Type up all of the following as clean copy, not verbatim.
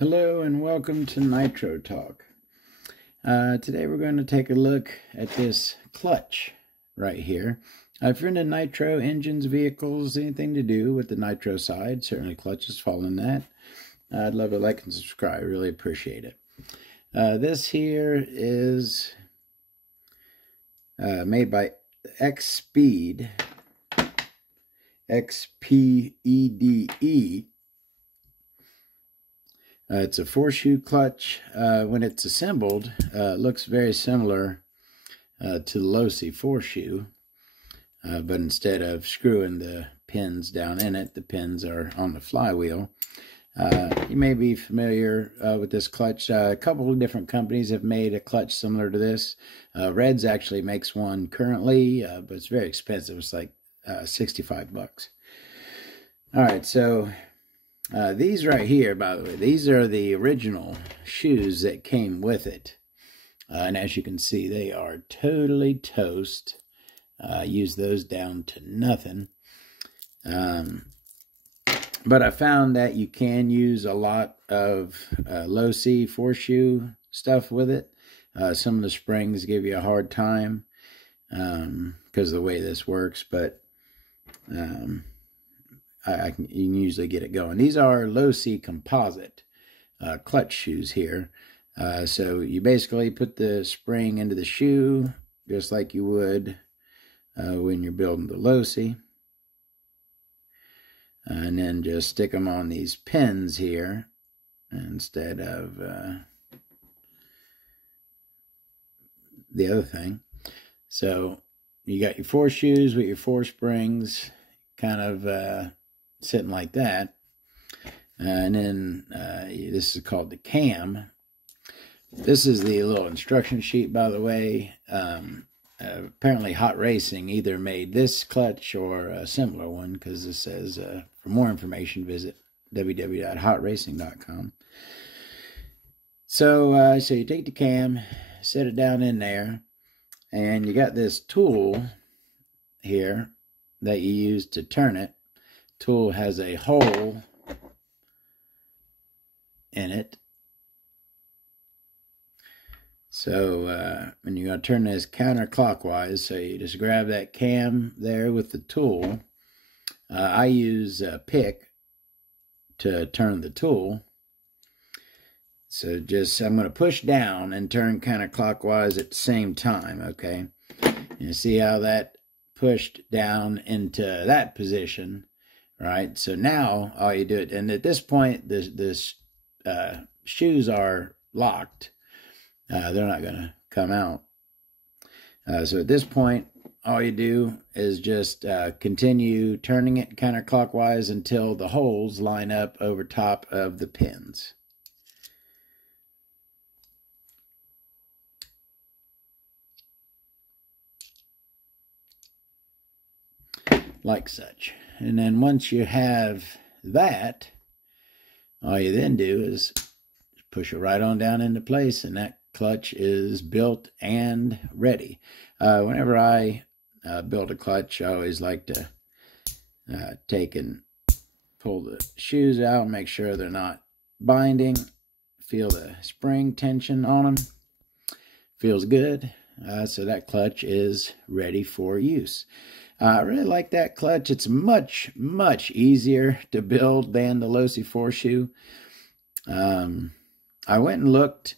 Hello and welcome to Nitro Talk. Today we're going to take a look at this clutch right here. If you're into nitro engines, vehicles, anything to do with the nitro side, certainly clutches fall in that. I'd love to like and subscribe. Really appreciate it. This here is made by Xspede, Xpede. It's a four-shoe clutch. When it's assembled, it looks very similar to the Losi four-shoe, but instead of screwing the pins down in it, the pins are on the flywheel. You may be familiar with this clutch. A couple of different companies have made a clutch similar to this. Reds actually makes one currently, but it's very expensive. It's like 65 bucks. All right, so these right here, by the way, these are the original shoes that came with it. And as you can see, they are totally toast. Use those down to nothing. But I found that you can use a lot of Losi four-shoe stuff with it. Some of the springs give you a hard time because of the way this works, but you can usually get it going. These are Losi composite clutch shoes here. So you basically put the spring into the shoe just like you would when you're building the Losi. And then just stick them on these pins here instead of the other thing. So you got your four shoes with your four springs kind of sitting like that. And then this is called the cam. This is the little instruction sheet, by the way. Apparently Hot Racing either made this clutch or a similar one, because it says for more information visit www.hotracing.com. So you take the cam, set it down in there, and you got this tool here that you use to turn it. Tool has a hole in it. So when you're going to turn this counterclockwise, so you just grab that cam there with the tool. I use a pick to turn the tool. So I'm going to push down and turn counterclockwise at the same time, okay? You see how that pushed down into that position, right? So now all you do it, and at this point, this shoes are locked. They're not going to come out. So at this point, all you do is just continue turning it counterclockwise until the holes line up over top of the pins. Like such. And then once you have that, all you then do is push it right on down into place, and that clutch is built and ready. Whenever I build a clutch, I always like to take and pull the shoes out, make sure they're not binding, feel the spring tension on them. Feels good. So that clutch is ready for use. I really like that clutch. It's much, much easier to build than the Losi four-shoe. I went and looked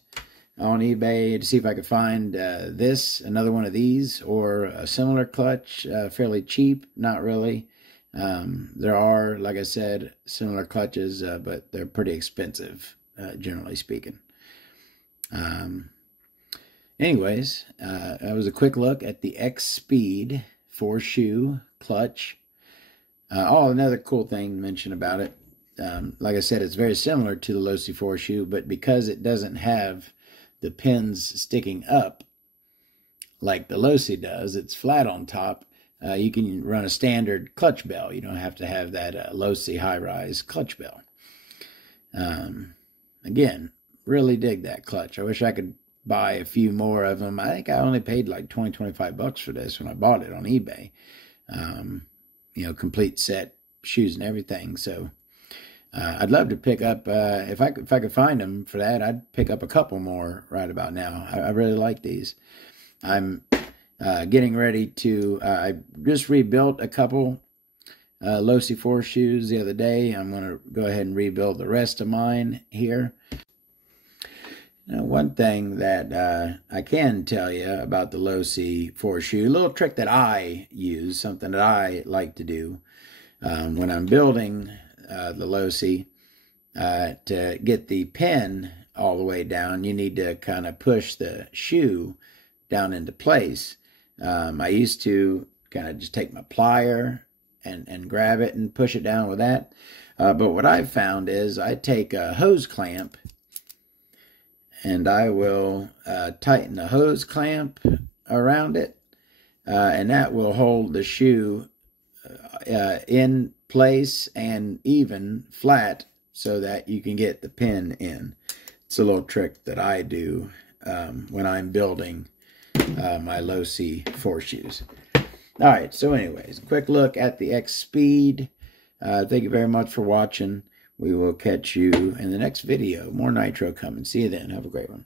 on eBay to see if I could find another one of these, or a similar clutch, fairly cheap. Not really. There are, like I said, similar clutches, but they're pretty expensive, generally speaking. Anyways, that was a quick look at the Xspede four-shoe clutch. Another cool thing to mention about it, like I said, it's very similar to the Losi four-shoe, but because it doesn't have the pins sticking up like the Losi does, it's flat on top. You can run a standard clutch bell. You don't have to have that Losi high-rise clutch bell. Again, really dig that clutch. I wish I could buy a few more of them. I think I only paid like 25 bucks for this when I bought it on eBay. Complete set, shoes and everything. So I'd love to pick up, if I could find them for that, I'd pick up a couple more right about now. I really like these. I'm getting ready to, I just rebuilt a couple Losi 4 shoes the other day. I'm going to go ahead and rebuild the rest of mine here. Now, one thing that I can tell you about the Losi 4 shoe, a little trick that I use, something that I like to do when I'm building the Losi, to get the pin all the way down, you need to kind of push the shoe down into place. I used to kind of just take my plier and grab it and push it down with that. But what I've found is I take a hose clamp and I will tighten the hose clamp around it, and that will hold the shoe in place and even flat so that you can get the pin in. It's a little trick that I do when I'm building my Losi 4 shoes. All right, so anyways, quick look at the Xspede. Thank you very much for watching. We will catch you in the next video. More Nitro coming. See you then. Have a great one.